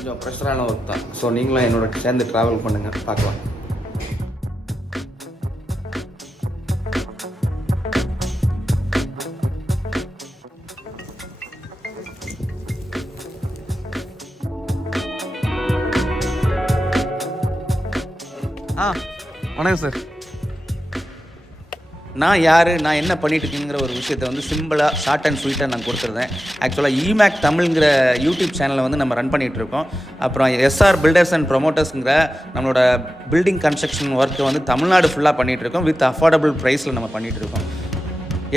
கொஞ்சம் ப்ரெஷரான ஒர்க் தான். ஸோ நீங்களும் என்னோட சேர்ந்து ட்ராவல் பண்ணுங்கள், பார்க்கலாம். வணக்கம் சார். நான் யார், நான் என்ன பண்ணிட்டு இருக்கேங்கிற ஒரு விஷயத்தை வந்து சிம்பிளாக ஷார்ட் அண்ட் ஸ்வீட்டாக நான் கொடுத்துருந்தேன். ஆக்சுவலாக இமேக் தமிழ்ங்கிற யூடியூப் சேனலை வந்து நம்ம ரன் பண்ணிகிட்டு இருக்கோம். அப்புறம் எஸ்ஆர் பில்டர்ஸ் அண்ட் ப்ரொமோட்டர்ஸுங்கிற நம்மளோட பில்டிங் கன்ஸ்ட்ரக்ஷன் ஒர்க்கை வந்து தமிழ்நாடு ஃபுல்லாக பண்ணிகிட்டு இருக்கோம். வித் அஃபோர்டபுள் ப்ரைஸில் நம்ம பண்ணிகிட்டு இருக்கோம்.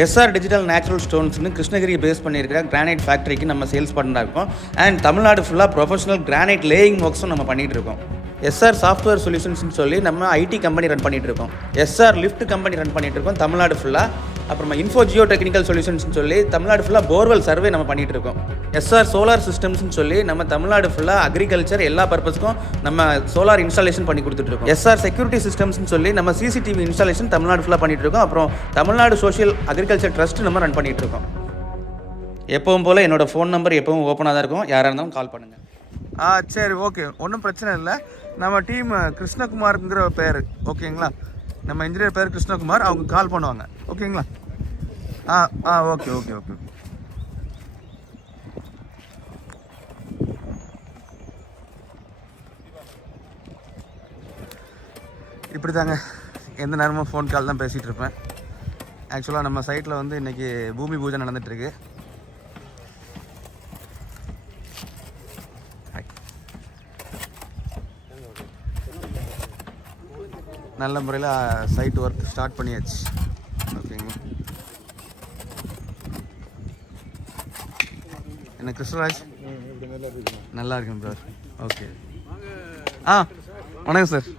எஸ்ஆர் டிஜிட்டல் நேச்சுரல் ஸ்டோன்ஸ்னு கிருஷ்ணகிரி பேஸ் பண்ணியிருக்கிற கிரானைட் ஃபேக்ட்ரிக்கு நம்ம சேல்ஸ் பண்ணா இருக்கோம். அண்ட் தமிழ்நாடு ஃபுல்லாக ப்ரொஃபஷனல் கிரானைட் லேயிங் ஒர்க்ஸும் நம்ம பண்ணிகிட்டு இருக்கோம். எஸ்ஆர் சாஃப்ட்வேர் சொல்யூஷன்ஸ்னு சொல்லி நம்ம ஐடி கம்பெனி ரன் பண்ணிகிட்டு இருக்கோம். எஸ்ஆர் லிஃப்ட் கம்பெனி ரன் பண்ணிகிட்டு இருக்கோம் தமிழ்நாடு ஃபுல்லாக. அப்புறமா இன்ஃபோ ஜியோ டெக்னிக்கல் சொல்யூஷன்ஸ்னு சொல்லி தமிழ்நாடு ஃபுல்லாக போர்வெல் சர்வே நம்ம பண்ணிகிட்டு இருக்கோம். எஸ்ஆர் சோலார் சிஸ்டம்ஸ்னு சொல்லி நம்ம தமிழ்நாடு ஃபுல்லாக அக்ரிகல்ச்சர் எல்லா பர்பஸ்க்கும் நம்ம சோலார் இன்ஸ்டாலேஷன் பண்ணி கொடுத்துட்ருக்கோம். எஸ்ஆர் செக்யூரிட்டி சிஸ்டம்ஸ்னு சொல்லி நம்ம சிசிடிவி இன்ஸ்டாலேஷன் தமிழ்நாடு ஃபுல்லாக பண்ணிகிட்டு இருக்கோம். அப்புறம் தமிழ்நாடு சோஷியல் அக்ரிகல்ச்சர் ட்ரஸ்ட் நம்ம ரன் பண்ணிகிட்டு இருக்கோம். எப்பவும் போல் என்னோடய ஃபோன் நம்பர் எப்பவும் ஓப்பனாக தான் இருக்கும். யாராக இருந்தாலும் கால் பண்ணுங்கள். சரி, ஓகே, ஒன்றும் பிரச்சனை இல்லை. நம்ம டீம் கிருஷ்ணகுமார்ங்கிற பேர், ஓகேங்களா? நம்ம இன்ஜினியர் பேர் கிருஷ்ணகுமார். அவங்க கால் பண்ணுவாங்க, ஓகேங்களா? Okay okay okay. இப்படி தாங்க எந்த நேரமும் ஃபோன் கால் தான் பேசிகிட்டு இருப்பேன். ஆக்சுவலாக நம்ம சைட்டில் வந்து இன்றைக்கி பூமி பூஜை நடந்துகிட்ருக்கு. நல்ல முறையில் சைட் ஒர்க் ஸ்டார்ட் பண்ணியாச்சு, ஓகேங்களா? என்ன கிருஷ்ணராஜ், நல்லா இருக்குங்க சார். ஓகே, வணக்கம் சார்.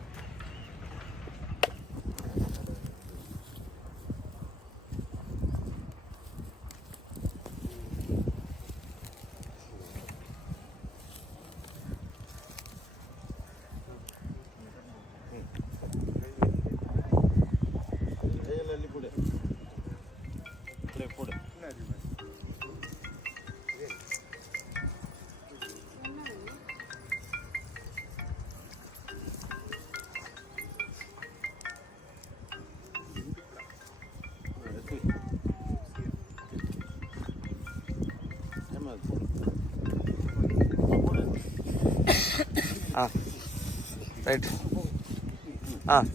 ரைட்,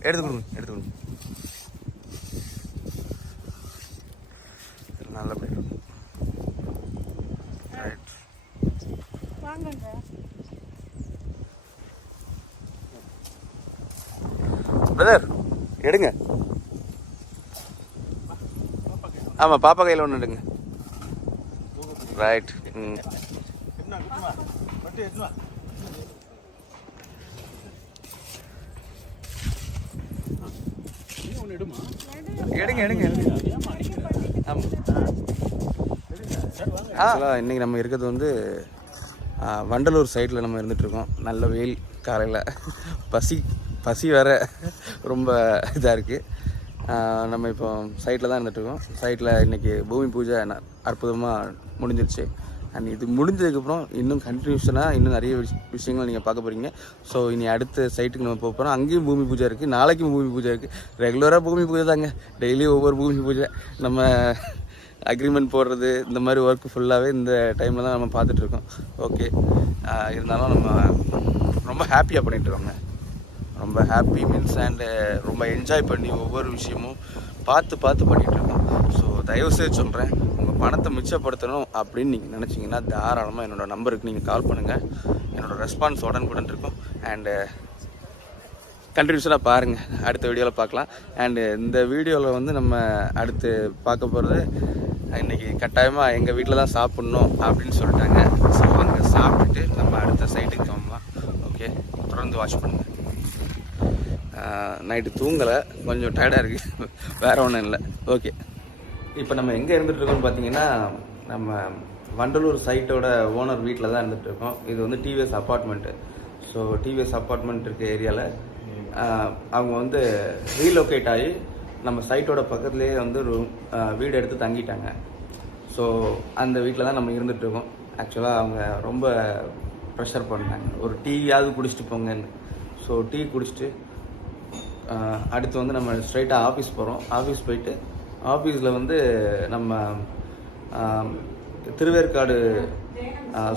எடுத்து கொடுங்க. நல்லபடியாக இருக்கும். ரைட், பிரதர் எடுங்க. ஆமாம், பாப்பா கையில் ஒன்று எடுங்க. ரைட். எடுங்க. ஆக்சுவலாக இன்றைக்கி நம்ம இருக்கிறது வந்து வண்டலூர் சைடில் நம்ம இருந்துகிட்ருக்கோம். நல்ல வெயில், காலையில் பசி வேறு ரொம்ப இதாக இருக்குது. நம்ம இப்போ சைட்டில் தான் இருந்துகிட்ருக்கோம். சைட்டில் இன்றைக்கி பூமி பூஜை அற்புதமாக முடிஞ்சிருச்சு. அண்ட் இது முடிஞ்சதுக்கப்புறம் இன்னும் கண்டினியூஷனாக இன்னும் நிறைய விஷயங்கள் நீங்கள் பார்க்க போகிறீங்க. ஸோ இனி அடுத்த சைட்டுக்கு நம்ம போக போகிறோம். அங்கேயும் பூமி பூஜை இருக்குது, நாளைக்கும் பூமி பூஜை இருக்குது. ரெகுலராக பூமி பூஜை தாங்க, டெய்லி ஒவ்வொரு பூமி பூஜை. நம்ம அக்ரிமெண்ட் போடுறது இந்த மாதிரி ஒர்க்கு ஃபுல்லாகவே இந்த டைமில் தான் நம்ம பார்த்துட்ருக்கோம். ஓகே, இருந்தாலும் நம்ம ரொம்ப ஹாப்பியாக பண்ணிகிட்ருக்கோங்க. ரொம்ப ஹாப்பி மீன்ஸ் அண்டு ரொம்ப என்ஜாய் பண்ணி ஒவ்வொரு விஷயமும் பார்த்து பண்ணிகிட்ருக்கோம். ஸோ தயவுசெய்து சொல்கிறேன், உங்கள் பணத்தை மிச்சப்படுத்தணும் அப்படின்னு நீங்கள் நினச்சிங்கன்னா தாராளமாக என்னோடய நம்பருக்கு நீங்கள் கால் பண்ணுங்கள். என்னோடய ரெஸ்பான்ஸ் உடனுக்குடன் இருக்கும். அண்டு கண்டினியூஸாக பாருங்கள், அடுத்த வீடியோவில் பார்க்கலாம். அண்டு இந்த வீடியோவில் வந்து நம்ம அடுத்து பார்க்க போகிறது, இன்றைக்கி கட்டாயமாக எங்கள் வீட்டில் தான் சாப்பிட்ணும் அப்படின்னு சொல்லிட்டாங்க. ஸோ அங்கே சாப்பிட்டுட்டு நம்ம அடுத்த சைட்டுக்கு கிளம்பலாம். ஓகே, தொடர்ந்து வாட்ச் பண்ணுங்கள். நைட்டு தூங்கலை, கொஞ்சம் டயர்டாக இருக்குது, வேறு ஒன்றும் இல்லை. ஓகே, இப்போ நம்ம எங்கே இருந்துகிட்ருக்கோம்னு பார்த்தீங்கன்னா, நம்ம வண்டலூர் சைட்டோட ஓனர் வீட்டில் தான் இருந்துகிட்ருக்கோம். இது வந்து TVS apartment. So TVS apartment இருக்க ஏரியாவில் அவங்க வந்து ரீலொக்கேட் ஆகி நம்ம சைட்டோட பக்கத்துலேயே வந்து வீடு எடுத்து தங்கிட்டாங்க. ஸோ அந்த வீட்டில் தான் நம்ம இருந்துகிட்ருக்கோம். ஆக்சுவலாக அவங்க ரொம்ப ப்ரெஷர் பண்ணாங்க, ஒரு டீயாவது குடிச்சிட்டு போங்கன்னு. ஸோ டீ குடிச்சிட்டு அடுத்து வந்து நம்ம ஸ்ட்ரைட்டாக ஆஃபீஸ் போகிறோம். ஆஃபீஸ் போயிட்டு ஆஃபீஸில் வந்து நம்ம திருவேற்காடு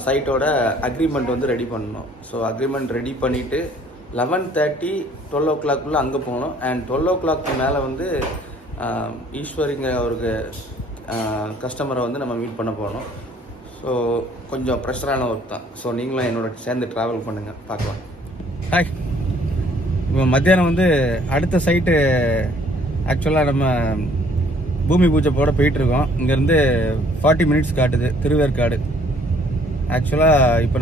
சைட்டோட அக்ரிமெண்ட் வந்து ரெடி பண்ணணும். ஸோ அக்ரிமெண்ட் ரெடி பண்ணிவிட்டு 11:30 12 o'clock அங்கே போகணும். அண்ட் 12 o'clock மேலே வந்து ஈஸ்வரிங்க அவருக்கு கஸ்டமரை வந்து நம்ம மீட் பண்ண போகணும். ஸோ கொஞ்சம் ப்ரெஷரான ஒர்க் தான். ஸோ நீங்களும் என்னோட சேர்ந்து ட்ராவல் பண்ணுங்கள், பார்க்கலாம். ஹாய், இப்போ மத்தியானம் வந்து அடுத்த சைட்டு ஆக்சுவலாக நம்ம பூமி பூஜை போட போயிட்டுருக்கோம். இங்கேருந்து 40 minutes காட்டுது திருவேற்காடு. ஆக்சுவலாக இப்போ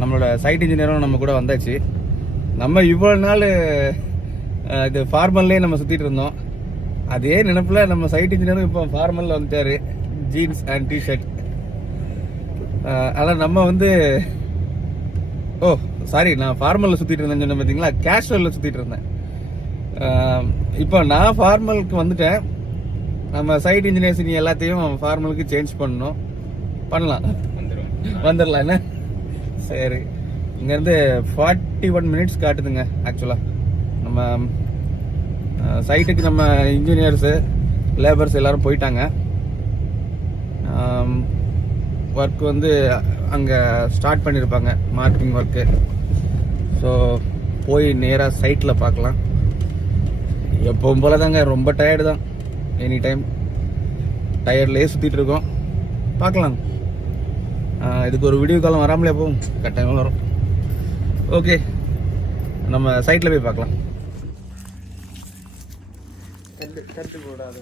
நம்மளோட சைட் இன்ஜினியரும் நம்ம கூட வந்தாச்சு. நம்ம இவ்வளோ நாள் இது ஃபார்மல்லே நம்ம சுற்றிட்டு இருந்தோம். அதே நினைப்பில் நம்ம சைட் இன்ஜினியரும் இப்போ ஃபார்மலில் வந்துட்டார், ஜீன்ஸ் அண்ட் டிஷர்ட். ஆனால் நம்ம வந்து சாரி, நான் ஃபார்மலில் சுற்றிட்டு இருந்தேன்னு சொன்னேன் பார்த்தீங்களா, கேஷுவலில் சுற்றிட்டு இருந்தேன். இப்போ நான் ஃபார்மலுக்கு வந்துட்டேன். நம்ம சைட் இன்ஜினியர்ஸ் நீ எல்லாத்தையும் ஃபார்மலுக்கு சேஞ்ச் பண்ணலாம், வந்துடலாம் என்ன. சரி, இங்கேருந்து 41 minutes காட்டுதுங்க. ஆக்சுவலாக நம்ம சைட்டுக்கு நம்ம இன்ஜினியர்ஸு லேபர்ஸ் எல்லோரும் போயிட்டாங்க. ஒர்க் வந்து அங்கே ஸ்டார்ட் பண்ணியிருப்பாங்க, மார்க்கிங் ஒர்க்கு. ஸோ போய் நேராக சைட்டில் பார்க்கலாம். எப்பவும் போல தாங்க, ரொம்ப டயர்டு தான். எனி டைம் டயர்ட்லேயே சுற்றிட்டு இருக்கோம். பார்க்கலாம். இதுக்கு ஒரு வீடியோ காலம் வராமலே போகும், கட்டாயமாக வரும். ஓகே, நம்ம சைட்டில் போய் பார்க்கலாம். கட்டு கூடாது.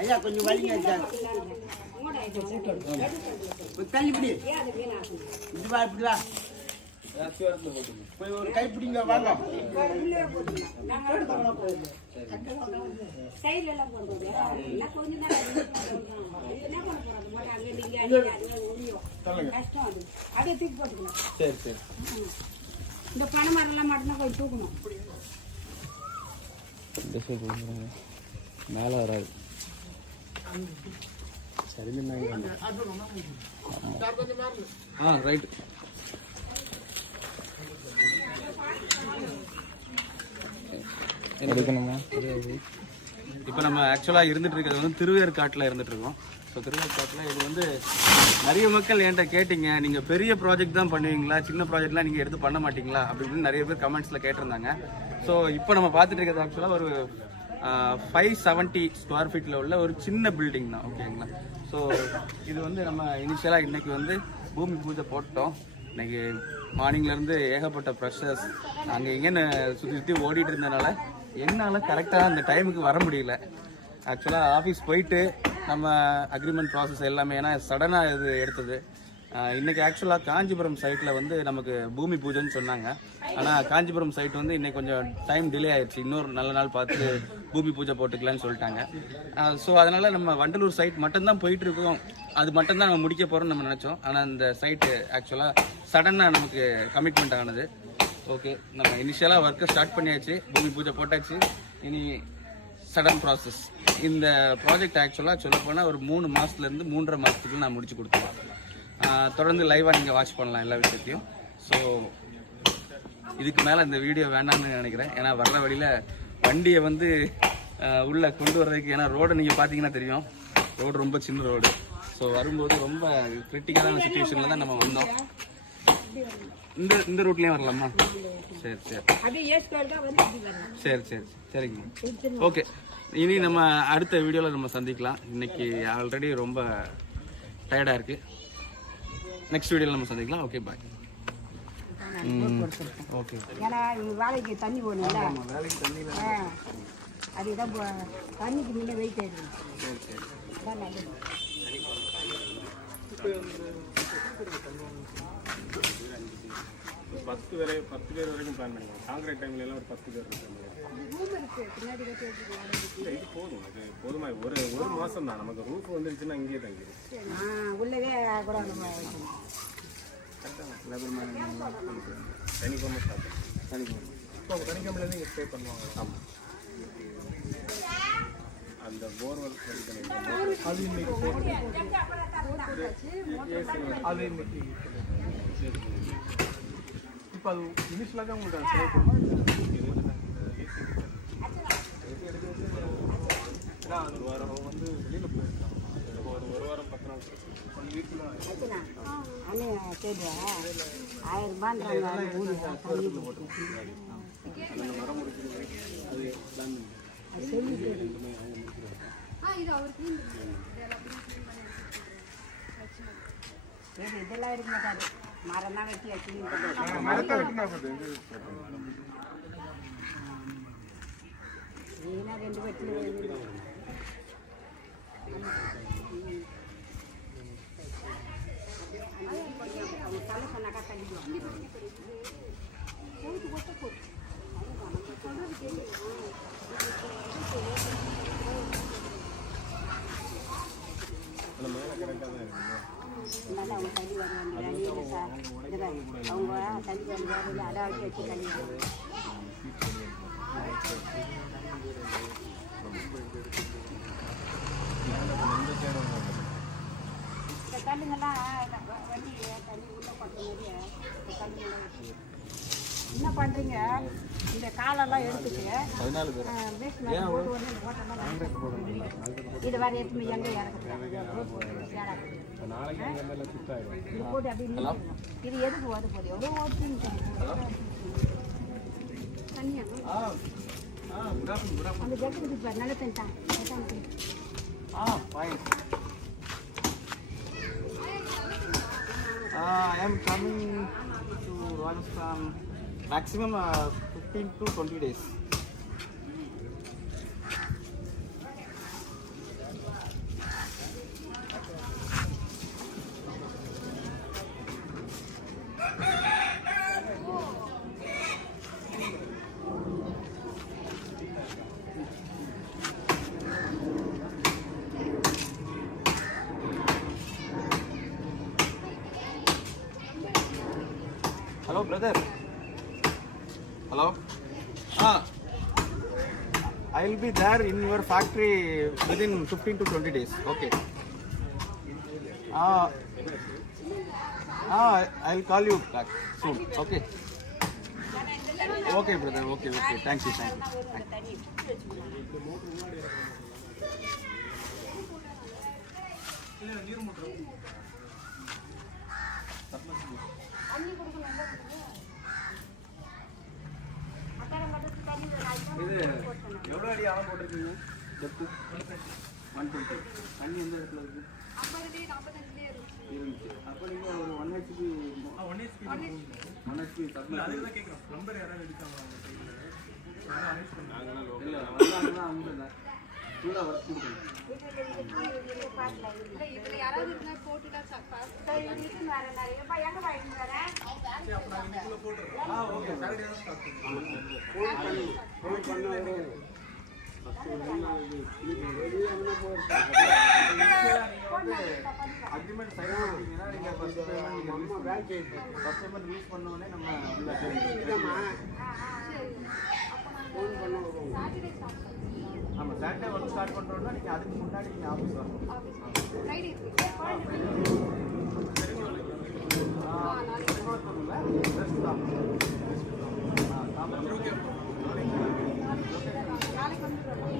ஐயா கொஞ்சம் வலிங்க தள்ளிப்பிடி ஒரு கை பிடிங்க வாங்க. இந்த பனை மரம்லாம் மட்டும்தான் போய் தூக்கணும். மேலே வராது. சரி, ரைட். இப்போ நம்ம ஆக்சுவலாக இருந்துட்டு இருக்கிறது வந்து திருவேற்காட்டில் இருந்துட்டு இருக்கோம். ஸோ திருவேற்காட்டில் இது வந்து நிறைய மக்கள் என்கிட்ட கேட்டிங்க, நீங்கள் பெரிய ப்ராஜெக்ட் தான் பண்ணுவீங்களா, சின்ன ப்ராஜெக்ட்லாம் நீங்கள் எடுத்து பண்ண மாட்டிங்களா அப்படின்னு நிறைய பேர் கமெண்ட்ஸில் கேட்டிருந்தாங்க. ஸோ இப்போ நம்ம பார்த்துட்டு இருக்கிறது ஆக்சுவலாக ஒரு 570 square feet உள்ள ஒரு சின்ன பில்டிங் தான். ஓகேங்களா. ஸோ இது வந்து நம்ம இனிஷியலாக இன்றைக்கி வந்து பூமி பூஜை போட்டோம். இன்றைக்கி மார்னிங்லேருந்து ஏகப்பட்ட ப்ரெஷர்ஸ் அங்கே எங்கேன்னு சுற்றி ஓடிட்டு இருந்தனால என்னால் கரெக்டாக அந்த டைமுக்கு வர முடியல. ஆக்சுவலாக ஆஃபீஸ் போயிட்டு நம்ம அக்ரிமெண்ட் ப்ராசஸ் எல்லாமே, ஏன்னா சடனாக இது எடுத்தது. இன்றைக்கி ஆக்சுவலாக காஞ்சிபுரம் சைட்டில் வந்து நமக்கு பூமி பூஜைன்னு சொன்னாங்க. ஆனால் காஞ்சிபுரம் சைட் வந்து இன்றைக்கி கொஞ்சம் டைம் டிலே ஆயிடுச்சு. இன்னொரு நல்ல நாள் பார்த்து பூமி பூஜை போட்டுக்கலான்னு சொல்லிட்டாங்க. ஸோ அதனால் நம்ம வண்டலூர் சைட் மட்டும்தான் போயிட்டுருக்கோம். அது மட்டும்தான் நம்ம முடிக்க போகிறோம்னு நம்ம நினச்சோம். ஆனால் இந்த சைட்டு ஆக்சுவலாக சடனாக நமக்கு கமிட்மெண்ட் ஆனது. ஓகே, நம்ம இனிஷியலாக ஒர்க்கை ஸ்டார்ட் பண்ணியாச்சு, பூமி பூஜை போட்டாச்சு. இனி சடன் ப்ராசஸ். இந்த ப்ராஜெக்ட் ஆக்சுவலாக சொல்லப்போனால் ஒரு 3 மாதத்துலேருந்து 3.5 மாதத்துக்கு நான் முடிச்சு கொடுத்துருவேன். தொடர்ந்து லைவாக நீங்கள் வாட்ச் பண்ணலாம் எல்லா விஷயத்தையும். ஸோ இதுக்கு மேலே இந்த வீடியோ வேண்டாம்னு நினைக்கிறேன். ஏன்னா வர்ற வழியில் வண்டியை வந்து உள்ளே கொண்டு வர்றதுக்கு, ஏன்னா ரோடு நீங்கள் பார்த்தீங்கன்னா தெரியும், ரோடு ரொம்ப சின்ன ரோடு. ஸோ வரும்போது ரொம்ப கிரிட்டிக்கலான சுச்சுவேஷனில் தான் நம்ம வந்தோம். இந்த ரூட்லேயும் வரலாமா? சரி சரி சரி சரி சரிங்கம்மா. ஓகே, இனி நம்ம அடுத்த வீடியோவில் நம்ம சந்திக்கலாம். இன்னைக்கு ஆல்ரெடி ரொம்ப டயர்டாக இருக்குது. நெக்ஸ்ட் வீடியோவில் நம்ம சந்திக்கலாம். ஓகே, பாய். ஓகே. ஏன்னா வேலைக்கு தண்ணி போகணும்ல, வேலைக்கு தண்ணி அதுதான் தண்ணிக்கு முன்னே வெயிட் ஆயிடுது. சரி சரி. பத்து பேர் வரைக்கும் பிளான் பண்ணிக்கலாம். காங்கிரீட் டைம்ல எல்லாம் ஒரு 10 பேர் இருக்காங்க. இது போதும், அது போதுமா? ஒரு மாசம் தான் நமக்கு. ரூஃப் வந்துருச்சுன்னா இங்கேயே தங்கிடும். உள்ளவே கூட சனிக்கிழமை ஸ்டார்ட். சனிக்கிழமைலேருந்து இங்கே ஸ்டே பண்ணுவாங்க. ஆமாம், அந்த போர்வெல் அது இன்னைக்கு இப்போ அது இனிஷியலாக தான் உங்களுக்கு சேவ் பண்ணுவோம். ஒரு வாரம் வந்து வெளியில் போயிருக்காங்க. ஒரு வாரம் 10 நாள் 1 வீக்கில் மரம் முடிச்சு அது பிளான் இதெல்லாம் இருக்க மாட்டாரு. மரம் தான் வெட்டி வச்சு ஏன்னா 2 வெட்டி அவங்க தலை சொன்னாக்கா கண்டிப்பாக அந்த மேலே கரெக்டாக தான் இருக்குங்க. அவங்க தண்ணி வருவாங்க. அவங்க தண்ணி வருவாங்க, அடாவடி வச்சு தண்ணி வருவாங்க. இந்த கல்லுங்கெல்லாம் வண்டி தண்ணி உள்ள கொட்ட மாதிரியே இந்த கல்லுங்கெல்லாம் என்ன பண்ணுறீங்க? இந்த காலெல்லாம் எடுத்துட்டு 14 பேர் இது வேறு எடுத்து எங்கே இறக்குறாங்க? இது போட்டு அப்படி இது எதுக்கு ஓட போகுது? எவ்வளோ ஓட்டுன்னு தண்ணியா அந்த ஜெட்டு பாரு, நல்ல தண்ணி தான். Fine. I am coming to Rajasthan maximum 15 to 20 days. Hello, brother. Hello. I will be there in your factory within 15 to 20 days. Okay. I will call you back soon. Okay. Okay, brother. Okay. Thank you. இது எவ்வளோ அடி ஆழம் போட்டிருக்கீங்க? Depth 120. தண்ணி எந்த இடத்துல இருக்கு? 50 இருந்துச்சு. அப்போ நீங்கள் ஒரு 1 HP நம்பர் யாராவது எடுக்காங்க இல்லை வந்தாங்கன்னா அவங்க தான் ஃபுல்லாக ஒர்க் கொடுக்கணும். அக்ரிமெண்ட் சைன் பண்ணிட்டீங்கன்னா நீங்கள் ஃபர்ஸ்ட் பேமெண்ட் யூஸ் பண்ணோடனே நம்ம உள்ள ஆமாம் சாட்டர்டே ஒர்க் ஸ்டார்ட் பண்ணுறோம்னா நீங்கள் அதுக்கு முன்னாடி நீங்கள் ஆஃபீஸ் வரணும். ஃப்ரைடே இருக்கு ரெஸ்ட் தான். நாளைக்கு வந்துடுறோம்.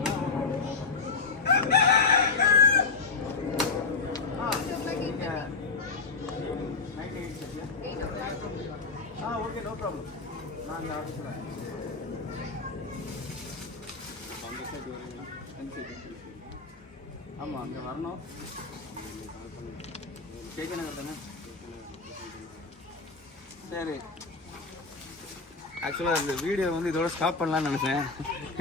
நைட் 8:30. Okay no problem. நான் அந்த ஆஃபீஸில் அந்த சைடு வரீங்களா? ஆமாம் அங்கே வரணும். கேகே நகர் தானே? சரி. ஆக்சுவலாக இந்த வீடியோ வந்து இதோட ஸ்டாப் பண்ணலான்னு நினச்சேன்.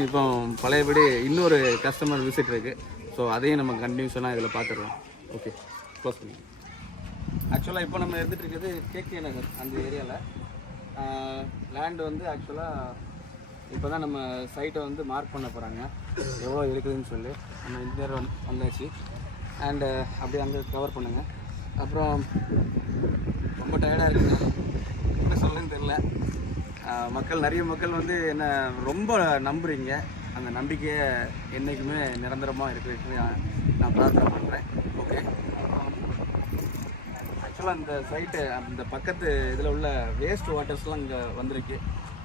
இப்போ பழையபடி இன்னொரு கஸ்டமர் விசிட் இருக்குது. ஸோ அதையும் நம்ம கண்டினியூஸாக இதில் பார்த்துடுறோம். ஓகே க்ளோஸ் பண்ணி. ஆக்சுவலாக இப்போ நம்ம இருந்துகிட்டு இருக்கிறது கேகே நகர் அந்த ஏரியாவில். லேண்டு வந்து ஆக்சுவலாக இப்போ தான் நம்ம சைட்டை வந்து மார்க் பண்ண போகிறாங்க எவ்வளோ இருக்குதுன்னு சொல்லி. நம்ம இன்ஜினியர் வந்தாச்சு. அண்டு அப்படியே அங்கே கவர் பண்ணுங்க. அப்புறம் ரொம்ப டயர்டாக இருக்குங்க, என்ன சொல்லுன்னு தெரில. நிறைய மக்கள் வந்து என்ன ரொம்ப நம்புறீங்க. அந்த நம்பிக்கையை என்றைக்குமே நிரந்தரமாக இருக்கிறதுக்கு நான் பிரார்த்தனை பண்ணுறேன். ஓகே. ஆக்சுவலாக இந்த சைட்டு அந்த பக்கத்து இதில் உள்ள வேஸ்ட் வாட்டர்ஸ்லாம் இங்கே வந்திருக்கு.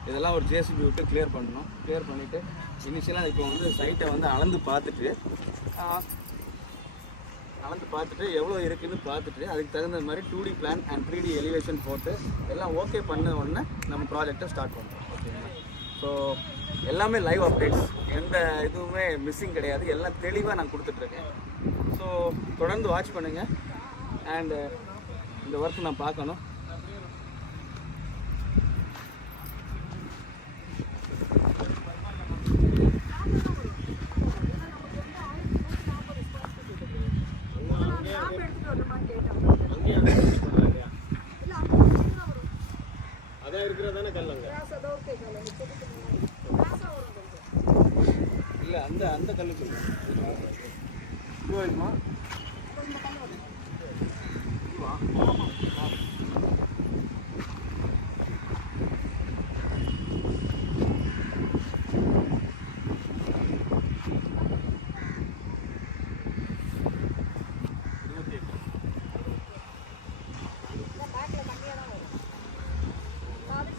இதெல்லாம் ஒரு ஜேசிபி விட்டு கிளியர் பண்ணணும். கிளியர் பண்ணிவிட்டு இனிஷியலாக இப்போ வந்து சைட்டை வந்து அளந்து பார்த்துட்டு எவ்வளோ இருக்குதுன்னு பார்த்துட்டு அதுக்கு தகுந்த மாதிரி 2D plan and 3D elevation போட்டு எல்லாம் ஓகே பண்ண உடனே நம்ம ப்ராஜெக்டை ஸ்டார்ட் பண்ணுறோம். ஓகேங்களா? ஸோ எல்லாமே லைவ் அப்டேட்ஸ், எந்த இதுவுமே மிஸ்ஸிங் கிடையாது. எல்லாம் தெளிவாக நான் கொடுத்துட்ருக்கேன். ஸோ தொடர்ந்து வாட்ச் பண்ணுங்கள். அண்டு இந்த ஒர்க் நான் பார்க்கணும். அதான் இருக்கிறதானே கல்லங்க. இல்லை அந்த கல்லுக்கு இதுவாகுமா?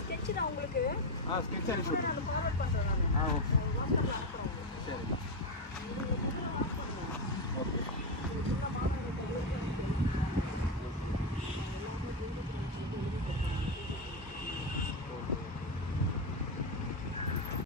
ஸ்கெட்ச் தான் உங்களுக்கு ஸ்கெட்ச் அனுப்பி ஃபார்வர்ட் பண்ணுறேன்.